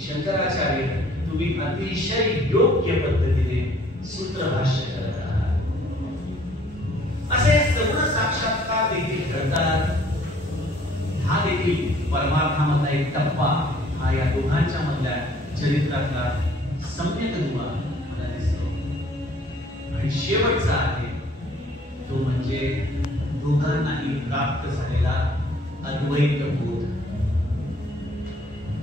शंकराचार्य तुम्ही अतिशय योग्य पद्धतीने सूत्रभाष्य करत आहात. असे सगुण साक्षात्कार देखील घडतात. हा देखील परमार्थामधला एक टप्पा, हा या दोघांच्या मधल्या चरित्रातला सम्यक दुवा मला दिसतो. आणि शेवटचा आहे तो म्हणजे दोघांनाही प्राप्त झालेला अद्वैत बोध.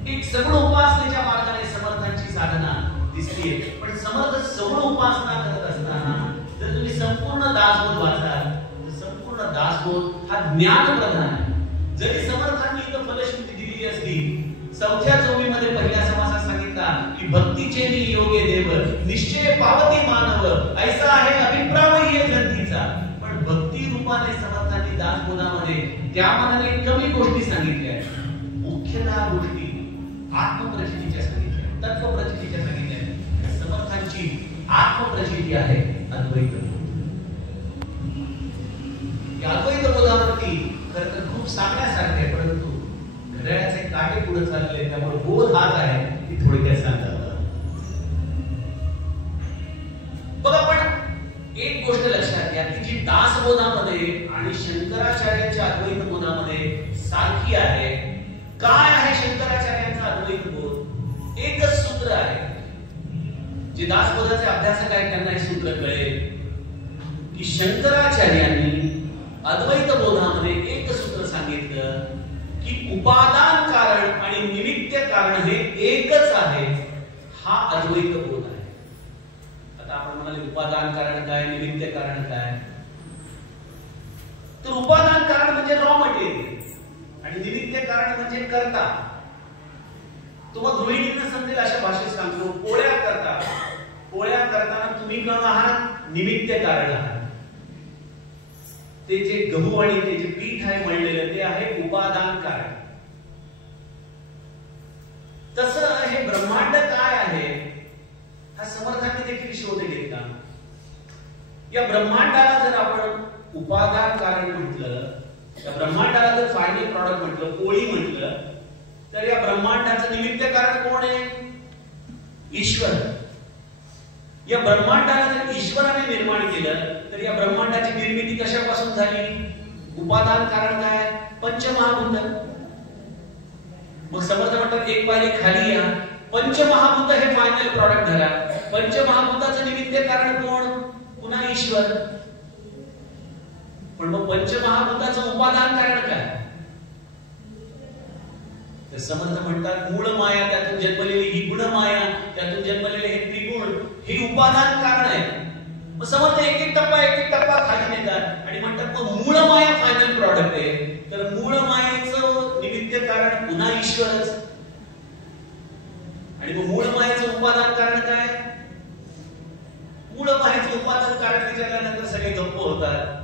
एक सगुण उपासनेच्या मार्गाने समर्थांची साधना दिसते, पण समर्थ सगुण उपासना करत असताना जर तुम्ही संपूर्ण दासबोध वाचाल तर संपूर्ण दासबोध हा ज्ञान प्रधान आहे. जरी समर्थांनी इथं फलश्रुती दिलेली असली, चौथ्या चोवीमध्ये पहिल्या समासात सांगितला की भक्तीचे योगे देव निश्चय पावती मानव ऐसा आहे अभिप्राय ग्रंथीचा, पण भक्ती रूपाने समर्थांनी दासबोधामध्ये त्या मानाने कमी गोष्टी सांगितल्या. मुख्यतः गोष्टी आत्मप्रचितीच्या सांगितल्या, तत्वप्रचितीच्या सांगितल्या. समर्थांची आत्मप्रचिती आहे अद्वैत बोध. या अद्वैत बोधावरती खरं तर खूप सांगण्यासारखे आहे, परंतु घड्याळाचे काटे पुढे चालले, त्यामुळे बोध हाच आहे की थोडक्यात सांगतात. बघा, पण एक गोष्ट लक्षात घ्या की जी दासबोधामध्ये आणि शंकराचार्यांच्या अद्वैत बोधामध्ये सारखी आहे. काय आहे शंकराचार्यांचा अद्वैत बोध? एकच सूत्र आहे. जे दासबोधाचे अभ्यासक आहेत त्यांना हे सूत्र कळेल की शंकराचार्यांनी अद्वैत बोधामध्ये एक सूत्र सांगितलं की उपादान कारण आणि निमित्त कारण हे एकच आहे. हा अद्वैत बोध आहे. आता आपण म्हणाले उपादान कारण काय, निमित्त कारण काय? तर उपादान कारण म्हणजे रॉ मटेरियल आणि निमित्त कारण म्हणजे कर्ता. तुम्हाला गृहिणींना समजेल अशा भाषेत सांगतो. पोळ्या करता, पोळ्या करताना तुम्ही कोण आहात? निमित्त कारण आहात. ते जे गहू आणि ते जे पीठ आहे मळलेलं ते आहे उपादान कारण. तसं हे ब्रह्मांड काय आहे हा समर्थांनी देखील शोध घेतला. या ब्रह्मांडाला जर आपण उपादान कारण म्हटलं, या ब्रह्मांडाला जर फायनल प्रॉडक्ट म्हटलं, पोळी म्हटलं, तर या ब्रह्मांडाचं निमित्त कारण कोण आहे? ईश्वर. या ब्रह्मांडाला जर ईश्वराने निर्माण केलं तर या ब्रह्मांडाची निर्मिती कशापासून झाली? उपादान कारण काय? पंचमहाभूत. मग समर्थ म्हणतात एक पायरी खाली या. पंचमहाभूत हे फायनल प्रॉडक्ट झाला. पंचमहाभूताचं निमित्त कारण कोण? पुन्हा ईश्वर. पण मग पंचमहाभूताचं उपादान कारण काय? तर समर्थ म्हणतात मूळ माया, त्यातून जन्मलेली ही गुण माया, त्यातून जन्मलेले हे त्रिगुण, हे उपादान कारण आहे. मग समर्थ एक एक टप्पा खाली नेतात आणि म्हणतात मग मूळ माया फायनल प्रॉडक्ट आहे. तर मूळ मायेचं निमित्त कारण पुन्हा ईश्वरच. आणि मग मूळ मायेचं उपादान कारण काय? मूळ मायेचं उपादान कारण विचारल्यानंतर सगळे गप्प होतात.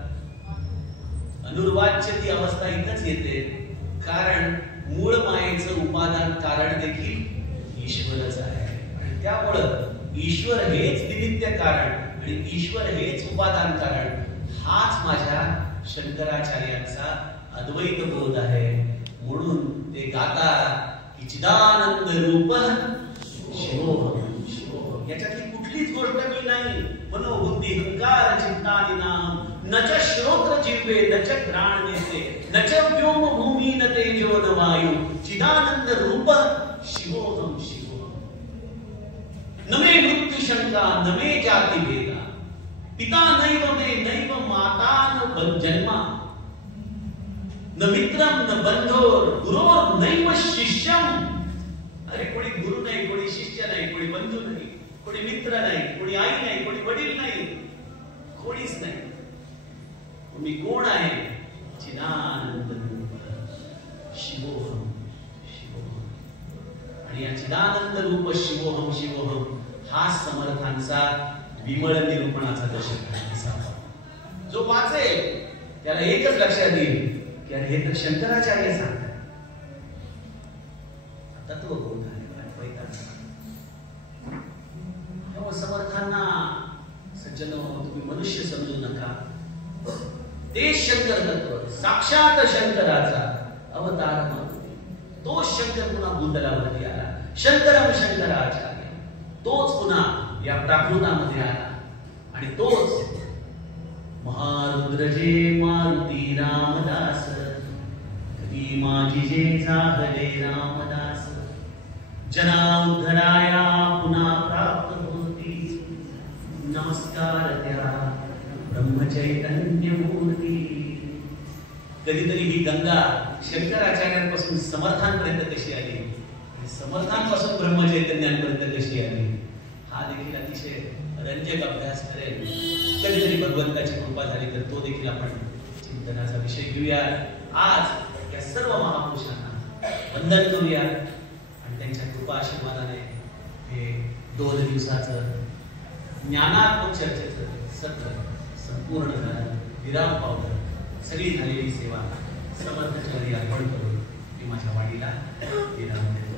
अनुर्वाच्य ती अवस्था इथंच येते, कारण मूळ मायेचं उपादान कारण देखील ईश्वरच आहे. आणि त्यामुळं ईश्वर हेच निमित्त कारण आणि ईश्वर हेच उपादान कारण. हाच माझ्या शंकराचार्यांचा अद्वैत बोध आहे. म्हणून ते गातात की चिदानंद रूप शिवोहम शिवोहम. याच्यातली कुठलीच गोष्ट मी नाही. मनोबुद्धी हंकार चिंतानिनाम न च श्रोत्र जिह्वे न च घ्राण नेत्रे न च व्योम भूमी न तेजो न वायु चिदानंद रूप शिवोहम शिवोहम. न मे मृत्यु शंका न मे जाति भेदा पिता नैव मे नैव माता न जन्मा न मित्रम न बंधोर गुरोर नैव शिष्यम. अरे कोणी गुरु नाही, कोणी शिष्य नाही, कोणी बंधू नाही, कोणी मित्र नाही, कोणी आई नाही, कोणी वडील नाही, कोणीच नाही. मी कोण आहे? चिदानंद रूप शिवोहम शिवोहम. आणि या चिदानंद रूप शिवोहम शिवोहम हा समर्थांचा विमळ निरूपणाचा दशक. जो वाचेल त्याला एकच लक्षात येईल की अरे हे तर शंकराचार्य सांगतात. तत्वबोध आहे अद्वैताचा. समर्थांना सज्जनो तुम्ही मनुष्य समजू नका. ते शंकर तत्व साक्षात शंकराचा अवतार. तो शंकर पुन्हा भूतलावरती आला. शंकरम शंकराचार्य, तोच पुन्हा या प्राकृतामध्ये आला आणि तोच महारुद्रजे मारुती रामदास, कधी माझी जे जागले रामदास, जना उद्धराया पुन्हा प्राप्त होती, नमस्कार त्या ब्रह्मचैतन्य मूर्ती. कधीतरी ही गंगा शंकराचार्यांपासून समर्थांपर्यंत कशी आली आणि समर्थांपासून ब्रह्मचैतन्यांपर्यंत कशी आली, हा देखील अतिशय रंजक अभ्यास करेल. कधीतरी भगवंताची कृपा झाली तर तो देखील आपण चिंतनाचा विषय घेऊया. आज या सर्व महापुरुषांना वंदन करूया आणि त्यांच्या कृपा आशीर्वादाने हे 2 दिवसाचं ज्ञानात्मक चर्चेचं सत्र संपूर्ण झालं, विराम पावलं. सगळी झालेली सेवा समर्थ चरणी अर्पण करून मी माझ्या वाणीला विराम देतो.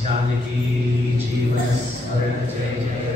जानकी जीवन स्मरण जय जय